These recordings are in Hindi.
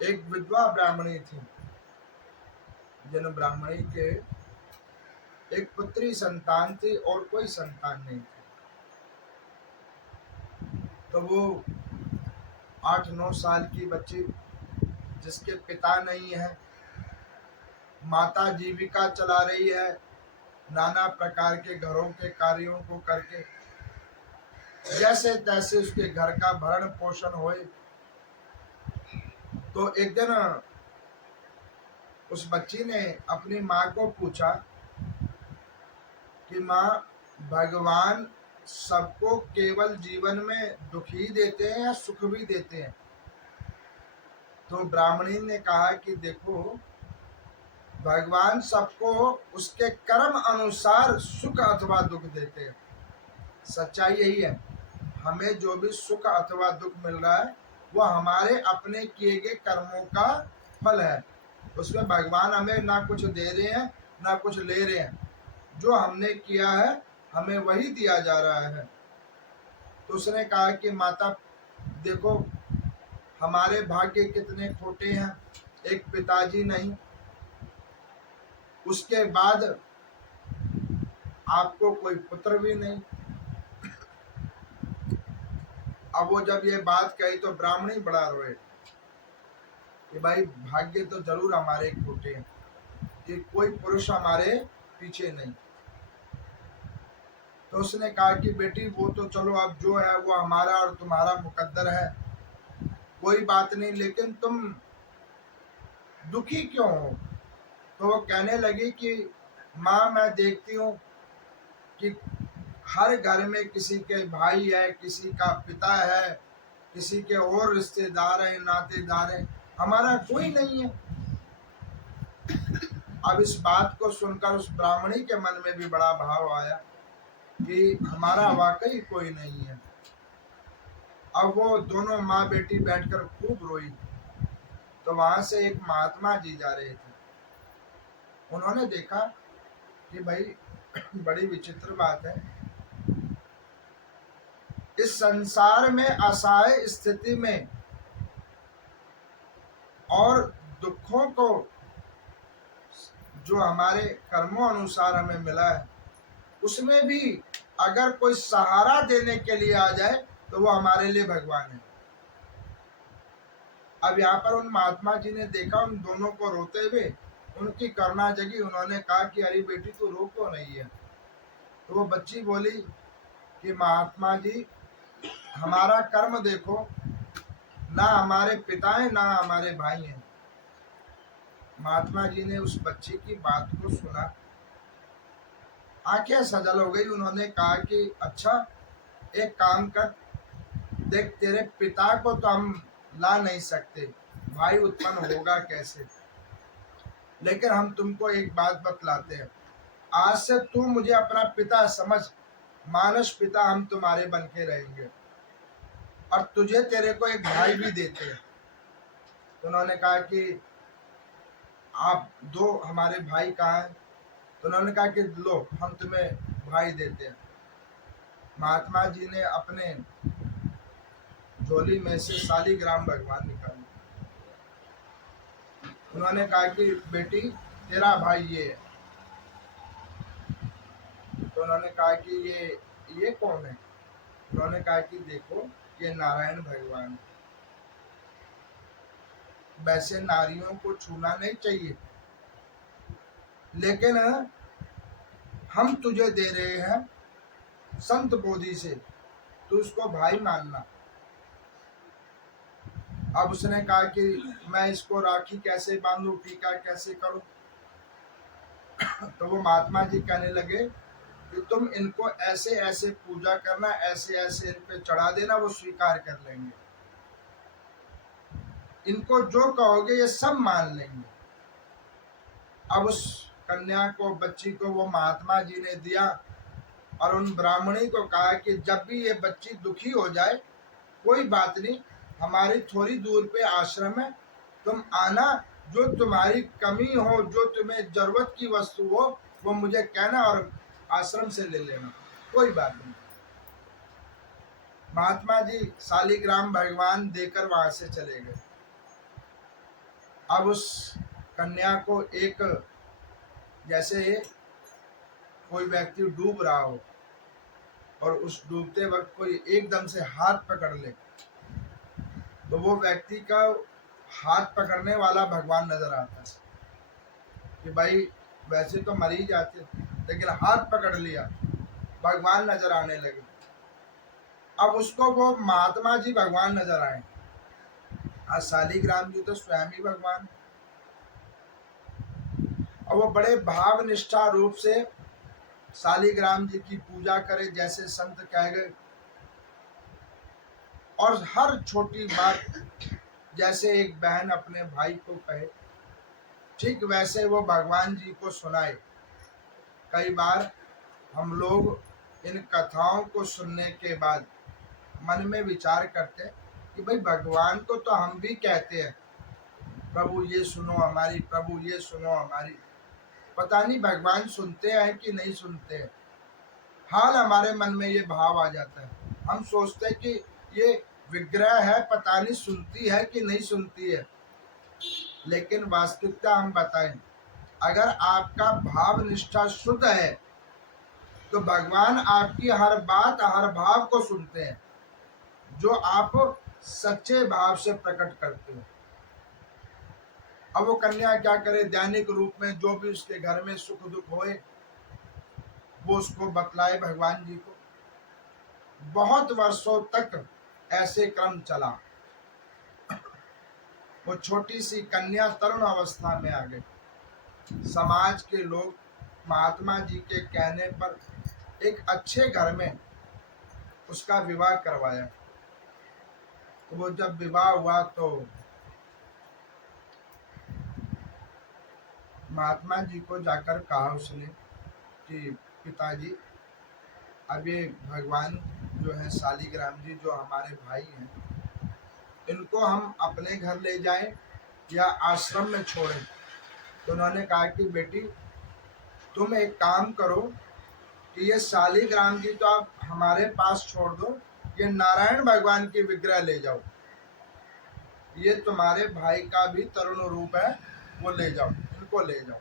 एक विधवा ब्राह्मणी थी, जिन ब्राह्मणी के एक पुत्री संतान थी और कोई संतान नहीं थी। तो वो 8-9 साल की बच्ची, जिसके पिता नहीं है, माता जीविका चला रही है नाना प्रकार के घरों के कार्यों को करके, जैसे तैसे उसके घर का भरण पोषण होए। तो एक दिन उस बच्ची ने अपनी माँ को पूछा कि माँ, भगवान सबको केवल जीवन में दुख ही देते हैं या सुख भी देते हैं? तो ब्राह्मणी ने कहा कि देखो, भगवान सबको उसके कर्म अनुसार सुख अथवा दुख देते हैं। सच्चाई यही है, हमें जो भी सुख अथवा दुख मिल रहा है वो हमारे अपने किए गए कर्मों का फल है। उसमें भगवान हमें ना कुछ दे रहे हैं ना कुछ ले रहे हैं, जो हमने किया है हमें वही दिया जा रहा है। तो उसने कहा कि माता देखो, हमारे भाग्य कितने खोटे हैं, एक पिताजी नहीं, उसके बाद आपको कोई पुत्र भी नहीं। अब वो जब ये बात कही तो ब्राह्मणी बड़ा रोए कि भाई भाग्य तो जरूर हमारे खोटे हैं कि कोई पुरुष हमारे पीछे नहीं। तो उसने कहा कि बेटी वो तो चलो अब जो है वो हमारा और तुम्हारा मुकद्दर है, कोई बात नहीं, लेकिन तुम दुखी क्यों हो? तो वो कहने लगी कि माँ, मैं देखती हूँ कि हर घर में किसी के भाई है, किसी का पिता है, किसी के और रिश्तेदार हैं, नातेदार हैं, हमारा कोई नहीं है। अब इस बात को सुनकर उस ब्राह्मणी के मन में भी बड़ा भाव आया कि हमारा वाकई कोई नहीं है। अब वो दोनों माँ बेटी बैठकर खूब रोई। तो वहां से एक महात्मा जी जा रहे थे। उन्होंने देखा कि भाई बड़ी विचित्र बात है, इस संसार में असहाय स्थिति में और दुखों को जो हमारे कर्मों अनुसार हमें मिला है, उसमें भी अगर कोई सहारा देने के लिए आ जाए तो वो हमारे लिए भगवान है। अब यहाँ पर उन महात्मा जी ने देखा उन दोनों को रोते हुए, उनकी करुणा जगी। उन्होंने कहा कि अरे बेटी तू रो क्यों नहीं है? तो वो बच्ची बोली कि महात्मा जी, हमारा कर्म देखो, ना हमारे पिता है ना हमारे भाई हैं। महात्मा जी ने उस बच्ची की बात को सुना, आंखें सजल हो गई। उन्होंने कहा कि अच्छा, एक काम कर, देख तेरे पिता को तो हम ला नहीं सकते, भाई उत्पन्न होगा कैसे, लेकिन हम तुमको एक बात बतलाते हैं, आज से तू मुझे अपना पिता समझ, मानस पिता हम तुम्हारे बन के रहेंगे और तुझे तेरे को एक भाई भी देते हैं। तो उन्होंने कहा कि आप दो, हमारे भाई कहाँ हैं? तो उन्होंने कहा कि लो, हम तुम्हें भाई देते हैं। महात्मा जी ने अपने झोली में से शालिग्राम भगवान निकाले। उन्होंने कहा कि बेटी तेरा भाई ये है। तो उन्होंने कहा कि ये कौन है? उन्होंने कहा कि देखो, ये नारायण भगवान। वैसे नारियों को छूना नहीं चाहिए, लेकिन हम तुझे दे रहे हैं संत बोधि से, तू उसको भाई मानना। अब उसने कहा कि मैं इसको राखी कैसे बांधू, टीका कैसे करूं? तो वो महात्मा जी कहने लगे कि तुम इनको ऐसे ऐसे पूजा करना, ऐसे ऐसे इन पे चढ़ा देना, वो स्वीकार कर लेंगे। इनको जो कहोगे ये सब मान लेंगे। अब उस कन्या को, बच्ची को वो महात्मा जी ने दिया और उन ब्राह्मणी को कहा कि जब भी ये बच्ची दुखी हो जाए, कोई बात नहीं, हमारी थोड़ी दूर पे आश्रम है, तुम आना, जो तुम्हारी कमी हो, जो तुम्हें जरूरत की वस्तु हो, वो मुझे कहना और आश्रम से ले लेना, कोई बात नहीं। महात्मा जी शालिग्राम भगवान देकर वहां से चले गए। अब उस कन्या को एक, जैसे कोई व्यक्ति डूब रहा हो और उस डूबते वक्त कोई एकदम से हाथ पकड़ ले, तो वो व्यक्ति का हाथ पकड़ने वाला भगवान नजर आता है कि भाई वैसे तो मर ही जाते, लेकिन हाथ पकड़ लिया, भगवान नजर आने लगे। अब उसको वो महात्मा जी भगवान नजर आए। आज शालिग्राम जी तो स्वयं ही भगवान, और वो बड़े भाव निष्ठा रूप से शालिग्राम जी की पूजा करे, जैसे संत कह गए, और हर छोटी बात जैसे एक बहन अपने भाई को कहे, ठीक वैसे वो भगवान जी को सुनाए। कई बार हम लोग इन कथाओं को सुनने के बाद मन में विचार करते हैं कि भाई भगवान को तो हम भी कहते हैं, प्रभु ये सुनो हमारी, प्रभु ये सुनो हमारी। पता नहीं भगवान सुनते हैं कि नहीं सुनते हैं। हाल हमारे मन में ये भाव आ जाता है, हम सोचते हैं कि ये विग्रह है, पता नहीं सुनती है कि नहीं सुनती है। लेकिन वास्तविकता हम बताएं, अगर आपका भाव निष्ठा शुद्ध है तो भगवान आपकी हर बात, हर भाव को सुनते हैं, जो आप सच्चे भाव से प्रकट करते हो। अब वो कन्या क्या करे, दैनिक रूप में जो भी उसके घर में सुख दुख होए वो उसको बतलाए भगवान जी को। बहुत वर्षों तक ऐसे क्रम चला। वो छोटी सी कन्या तरुण अवस्था में आ गई। समाज के लोग महात्मा जी के कहने पर एक अच्छे घर में उसका विवाह करवाया। तो वो जब विवाह हुआ तो महात्मा जी को जाकर कहा उसने कि पिताजी, अब ये भगवान जो है शालिग्राम जी जो हमारे भाई हैं, इनको हम अपने घर ले जाएं या आश्रम में छोड़ें। तो उन्होंने कहा कि बेटी तुम एक काम करो कि ये शालिग्राम जी तो आप हमारे पास छोड़ दो, ये नारायण भगवान की विग्रह ले जाओ, ये तुम्हारे भाई का भी तरुण रूप है, वो ले जाओ, इनको ले जाओ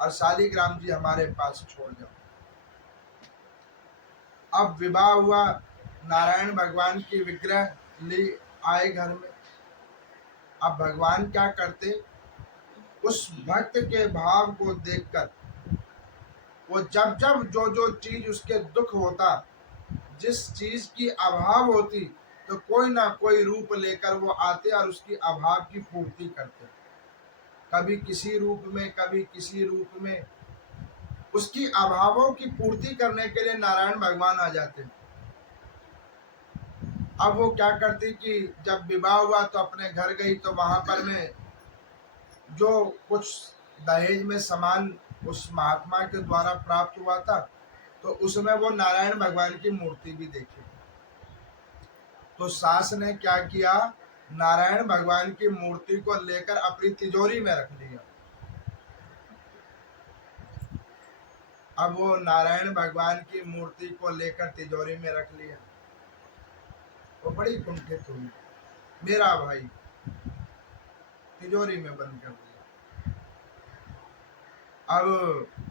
और शालिग्राम जी हमारे पास छोड़ जाओ। अब विवाह हुआ, नारायण भगवान की विग्रह ले आए घर में। अब भगवान क्या करते, उस भक्त के भाव को देखकर वो जब जब जो जो चीज उसके दुख होता, जिस चीज की अभाव होती, तो कोई ना कोई रूप लेकर वो आते और उसकी अभाव की पूर्ति करते। कभी किसी रूप में, कभी किसी रूप में उसकी अभावों की पूर्ति करने के लिए नारायण भगवान आ जाते। अब वो क्या करती कि जब विवाह हुआ तो अपने घर गई, तो वहां पर में जो कुछ दहेज में सामान उस महात्मा के द्वारा प्राप्त हुआ था, तो उसमें वो नारायण भगवान की मूर्ति भी देखी। तो सास ने क्या किया, नारायण भगवान की मूर्ति को लेकर अपनी तिजोरी में रख लिया। अब वो नारायण भगवान की मूर्ति को लेकर तिजोरी में रख लिया। वो बड़ी कुंठित हुई, मेरा भाई, तिजोरी में बंद कर दिया। अब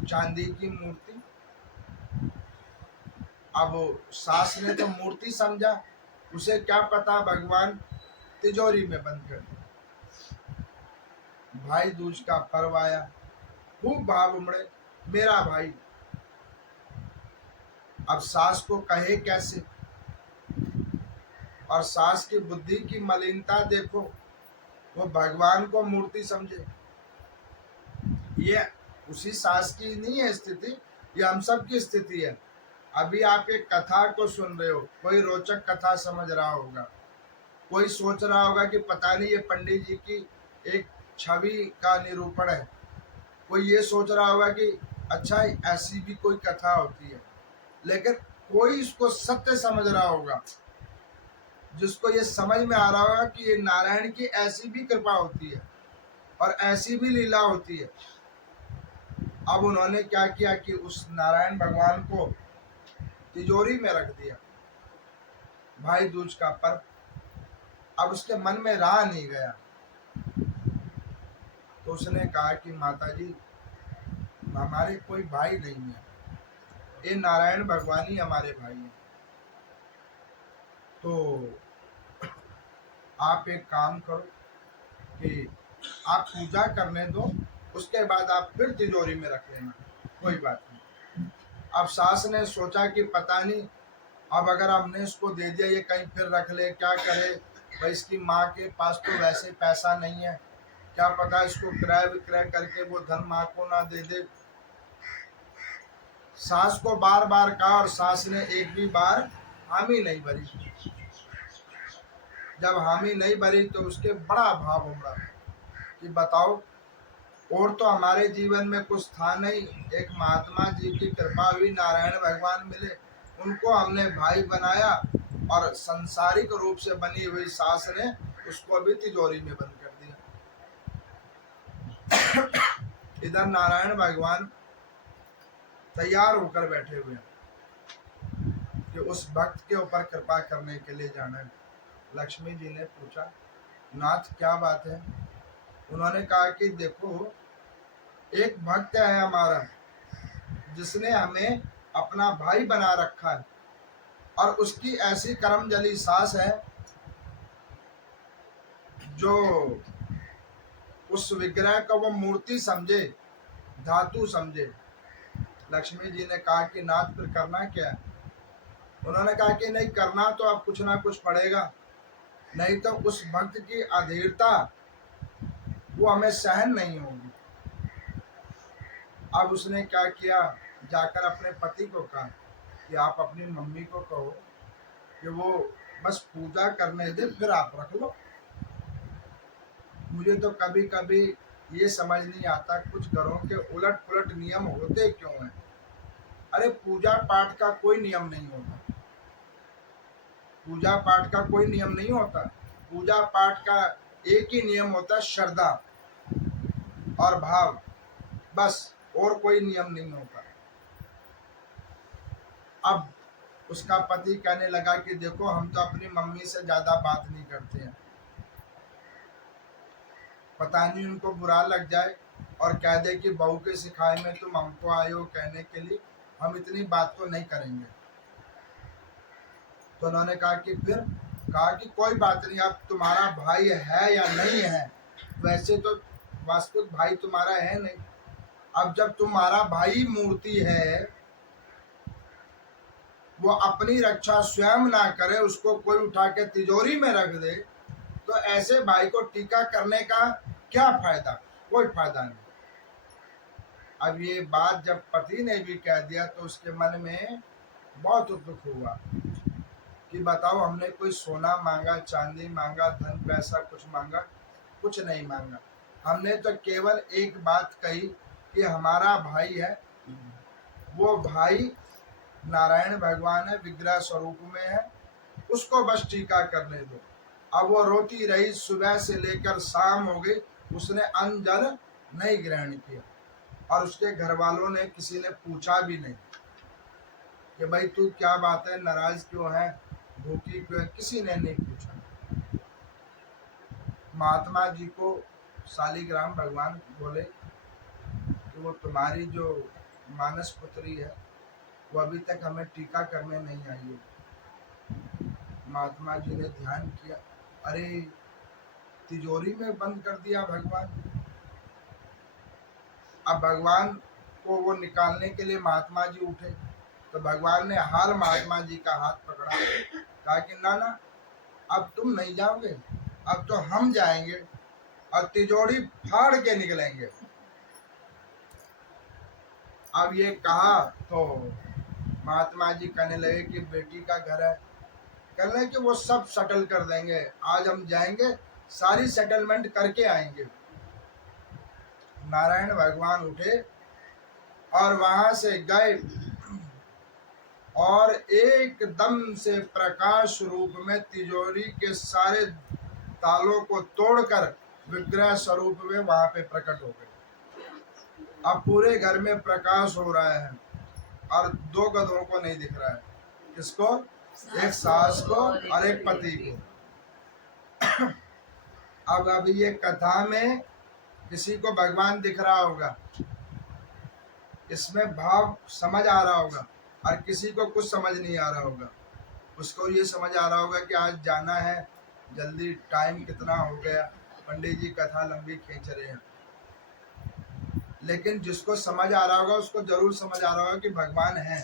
चांदी की मूर्ति, अब सास ने तो मूर्ति समझा, उसे क्या पता भगवान तिजोरी में बंद कर दिया। भाई दूज का पर्व आया, खूब भाव उमड़े, मेरा भाई। अब सास को कहे कैसे, और सास की बुद्धि की मलिनता देखो, वो भगवान को मूर्ति समझे। ये उसी सास की नहीं है स्थिति, ये हम सब की स्थिति है। अभी आप एक कथा को सुन रहे हो, कोई रोचक कथा समझ रहा होगा, कोई सोच रहा होगा कि पता नहीं ये पंडित जी की एक छवि का निरूपण है, कोई ये सोच रहा होगा कि अच्छा ऐसी भी कोई कथा होती है। लेकिन कोई इसको सत्य समझ रहा होगा, जिसको ये समझ में आ रहा होगा कि ये नारायण की ऐसी भी कृपा होती है और ऐसी भी लीला होती है। अब उन्होंने क्या किया कि उस नारायण भगवान को तिजोरी में रख दिया। भाई दूज का पर्व, अब उसके मन में रहा नहीं गया। तो उसने कहा कि माता जी हमारे कोई भाई नहीं है, ये नारायण भगवान ही हमारे भाई हैं। तो आप एक काम करो कि आप पूजा करने दो, उसके बाद आप फिर तिजोरी में रख लेना, कोई बात नहीं। अब सास ने सोचा कि पता नहीं अब अगर हमने इसको दे दिया ये कहीं फिर रख ले, क्या करे भाई, इसकी माँ के पास तो वैसे पैसा नहीं है, क्या पता इसको क्रय विक्रय करके वो धन माँ को ना दे दे। सास को बार बार कहा और सास ने एक भी बार हामी नहीं भरी। जब हामी नहीं भरी तो उसके बड़ा भाव उमड़ा कि बताओ, और तो हमारे जीवन में कुछ था नहीं, एक महात्मा जी की कृपा हुई, नारायण भगवान मिले, उनको हमने भाई बनाया, और संसारिक रूप से बनी हुई सास ने उसको भी तिजोरी में बंद कर दिया। इधर नारायण भगवान तैयार होकर बैठे हुए हैं कि उस भक्त के ऊपर कृपा करने के लिए जाना है। लक्ष्मी जी ने पूछा, नाथ क्या बात है? उन्होंने कहा कि देखो, एक भक्त है हमारा जिसने हमें अपना भाई बना रखा है, और उसकी ऐसी कर्मजली सास है जो उस विग्रह को वो मूर्ति समझे, धातु समझे। लक्ष्मी जी ने कहा कि नाथ फिर करना क्या है? उन्होंने कहा कि नहीं, करना तो अब कुछ ना कुछ पड़ेगा, नहीं तो उस भक्त की अधीरता वो हमें सहन नहीं होगी। अब उसने क्या किया, जाकर अपने पति को कहा कि आप अपनी मम्मी को कहो कि वो बस पूजा करने दे, फिर आप रख लो। मुझे तो कभी कभी ये समझ नहीं आता कुछ घरों के उलट पुलट नियम होते क्यों हैं। अरे पूजा पाठ का कोई नियम नहीं होता, पूजा पाठ का कोई नियम नहीं होता। पूजा पाठ का एक ही नियम होता है, श्रद्धा और भाव, बस, और कोई नियम नहीं होता। अब उसका पति कहने लगा कि देखो, हम तो अपनी मम्मी से ज्यादा बात नहीं करते हैं, पता नहीं उनको बुरा लग जाए और कह दे कि बहू के सिखाए में तुम हमको आए हो कहने के लिए, हम इतनी बात तो नहीं करेंगे। तो उन्होंने कहा कि फिर, कहा कि कोई बात नहीं, अब तुम्हारा भाई है या नहीं है, वैसे तो वास्तविक भाई तुम्हारा है नहीं, अब जब तुम्हारा भाई मूर्ति है, वो अपनी रक्षा स्वयं ना करे, उसको कोई उठा के तिजोरी में रख दे, तो ऐसे भाई को टीका करने का क्या फायदा? कोई फायदा नहीं। अब ये बात जब पति ने भी कह दिया तो उसके मन में बहुत दुख हुआ कि बताओ, हमने कोई सोना मांगा, चांदी मांगा, धन पैसा कुछ मांगा? कुछ नहीं मांगा। हमने तो केवल एक बात कही कि हमारा भाई है, वो भाई नारायण भगवान है, विग्रह स्वरूप में है, उसको बस टीका करने दो। अब वो रोती रही, सुबह से लेकर शाम हो गई, उसने अन्न जल नहीं ग्रहण किया, और उसके घर वालों ने किसी ने पूछा भी नहीं कि भाई तू क्या बात है, नाराज क्यों है, भूखी क्यों है, किसी ने नहीं पूछा। महात्मा जी को शालिग्राम भगवान बोले कि वो तुम्हारी जो मानस पुत्री है वो अभी तक हमें टीका करने नहीं आई है। महात्मा जी ने ध्यान किया, अरे तिजोरी में बंद कर दिया भगवान। अब भगवान को वो निकालने के लिए महात्मा जी उठे, तो भगवान ने हाल महात्मा जी का हाथ पकड़ा, कहा कि ना ना, अब तुम नहीं जाओगे, अब तो हम जाएंगे और तिजोरी फाड़ के निकलेंगे। अब ये कहा तो महात्मा जी कहने लगे कि बेटी का घर है, कहने लगे कि वो सब सेटल कर देंगे, आज हम जाएंगे, सारी सेटलमेंट करके आएंगे। नारायण भगवान उठे और वहां से गए, और एकदम से प्रकाश रूप में तिजोरी के सारे तालों को तोड़कर विग्रह स्वरूप में वहां पे प्रकट हो गए। अब पूरे घर में प्रकाश हो रहा है, और दो गधों को नहीं दिख रहा है। किसको? एक सास को और एक पति को। अब ये कथा में किसी को भगवान दिख रहा होगा, इसमें भाव समझ आ रहा होगा, और किसी को कुछ समझ नहीं आ रहा होगा। उसको ये समझ आ रहा होगा कि आज जाना है, जल्दी, टाइम कितना हो गया, पंडित जी कथा लंबी खींच रहे हैं। लेकिन जिसको समझ आ रहा होगा उसको जरूर समझ आ रहा होगा कि भगवान है।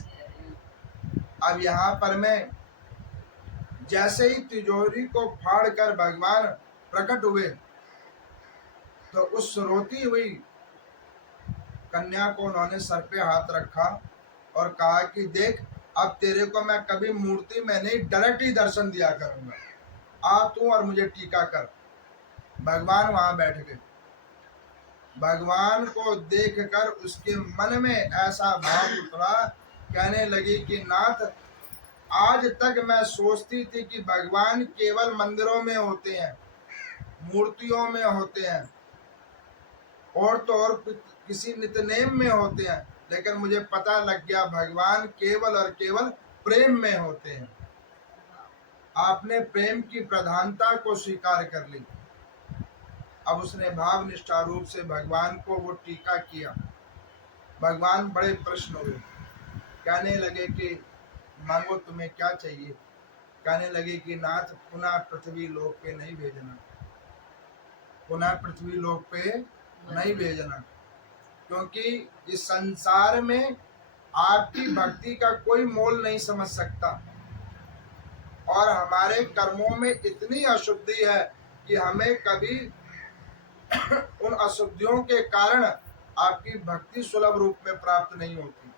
अब यहाँ पर मैं जैसे ही तिजोरी को फाड़ कर भगवान प्रकट हुए, तो उस रोती हुई कन्या को उन्होंने सर पे हाथ रखा और कहा कि देख, अब तेरे को मैं कभी मूर्ति में नहीं, डायरेक्ट ही दर्शन दिया करूंगा, आ तू और मुझे टीका कर। भगवान वहां बैठ गए। भगवान को देखकर उसके मन में ऐसा भाव उतरा, कहने लगी कि नाथ, आज तक मैं सोचती थी कि भगवान केवल मंदिरों में होते हैं, मूर्तियों में होते हैं, और तो और किसी नित्यनेम में होते हैं, लेकिन मुझे पता लग गया भगवान केवल और केवल प्रेम में होते हैं। आपने प्रेम की प्रधानता को स्वीकार कर ली। अब उसने भाव निष्ठा रूप से भगवान को वो टीका किया। भगवान बड़े प्रश्न हुए, कहने लगे कि मांगो, तुम्हें क्या चाहिए। कहने लगे कि नाथ, पुनः पृथ्वी लोक पे नहीं भेजना, पुनः पृथ्वी लोक पे नहीं भेजना, क्योंकि इस संसार में आपकी भक्ति का कोई मोल नहीं समझ सकता, और हमारे कर्मों में इतनी अशुद्धि है कि हमें कभी उन अशुद्धियों के कारण आपकी भक्ति सुलभ रूप में प्राप्त नहीं होती।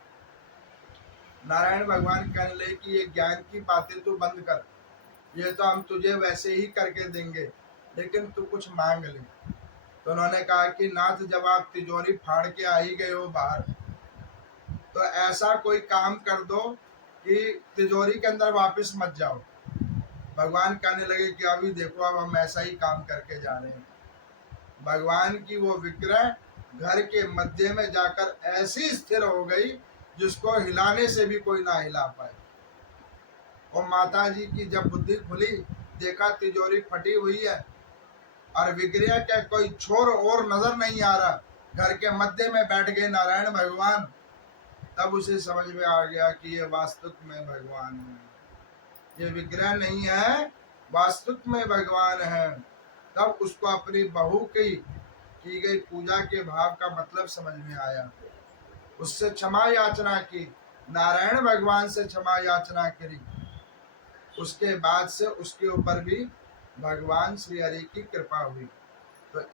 नारायण भगवान कहने लगे कि ये ज्ञान की बातें तू बंद कर, ये तो हम तुझे वैसे ही करके देंगे, लेकिन तू कुछ मांग ले। तो उन्होंने कहा कि नाथ, जब आप तिजोरी फाड़ के आ ही गए हो बाहर, तो ऐसा कोई काम कर दो कि तिजोरी के अंदर वापस मत जाओ। भगवान कहने लगे कि अभी देखो, अब हम ऐसा ही काम करके जा रहे हैं। भगवान की वो विग्रह घर के मध्य में जाकर ऐसी स्थिर हो गई जिसको हिलाने से भी कोई ना हिला पाए। और माता जी की जब बुद्धि खुली, देखा तिजोरी फटी हुई है और विग्रह का कोई छोर और नजर नहीं आ रहा, घर के मध्य में बैठ गए नारायण भगवान। तब उसे समझ में आ गया कि ये वास्तविक में भगवान है, ये विग्रह नहीं है, वास्तविक में भगवान है। तब उसको अपनी बहू की गई पूजा के भाव का मतलब समझ में आया। उससे क्षमा याचना की, नारायण भगवान से क्षमा याचना करी। उसके बाद से उसके ऊपर भी भगवान श्री हरि की कृपा हुई।